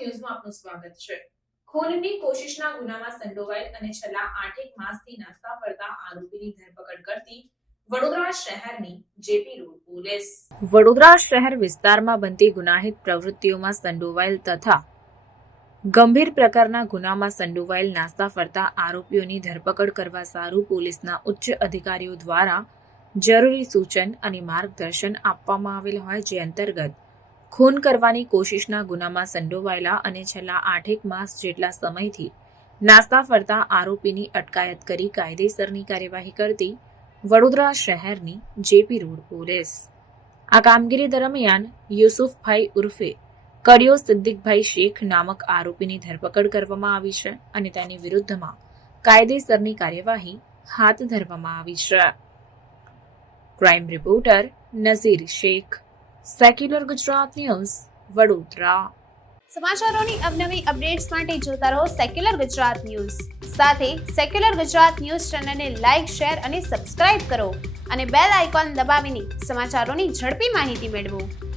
ન્યૂઝમાં આપનું સ્વાગત છે. ખૂનની કોશિશના ગુનામાં સંડોવાયેલ અને છેલ્લા 8 માસથી નાસ્તા ફરતા આરોપીની ધરપકડ કરતી વડોદરા શહેરની જેપી રોડ પોલીસ. વડોદરા શહેર વિસ્તારમાં બનતી ગુનાહિત પ્રવૃત્તિઓમાં સંડોવાયેલ તથા ગંભીર પ્રકારના ગુનામાં સંડોવાયેલ નાસ્તા ફરતા આરોપીઓની ધરપકડ કરવા સારું પોલીસના ઉચ્ચ અધિકારીઓ દ્વારા જરૂરી સૂચન અને માર્ગદર્શન આપવામાં આવેલ હોય, જે અંતર્ગત ખૂન કરવાની કોશિશના ગુનામાં સંડોવાયેલા અને છેલ્લા 8 માસ જેટલા સમયથી નાસ્તા ફરતા આરોપીની અટકાયત કરી કાયદેસરની કાર્યવાહી કરતી વડોદરા શહેરની જેપી રોડ પોલીસ. આ કામગીરી દરમિયાન યુસુફભાઈ ઉર્ફે કડિયો સિદ્દીકભાઈ શેખ નામક આરોપીની ધરપકડ કરવામાં આવી છે અને તેની વિરુદ્ધમાં કાયદેસરની કાર્યવાહી હાથ ધરવામાં આવી છે. Crime reporter Nazir Shaikh, secular Gujarat news, Vadodara. સમાચારોની અવનવી અપડેટ્સ માટે જોતા રહો સેક્યુલર ગુજરાત ન્યૂઝ. સાથે સેક્યુલર ગુજરાત ન્યૂઝ ચેનલને લાઇક, શેર અને સબસ્ક્રાઇબ કરો અને બેલ આઇકોન દબાવીને સમાચારોની ઝડપી માહિતી મેળવો.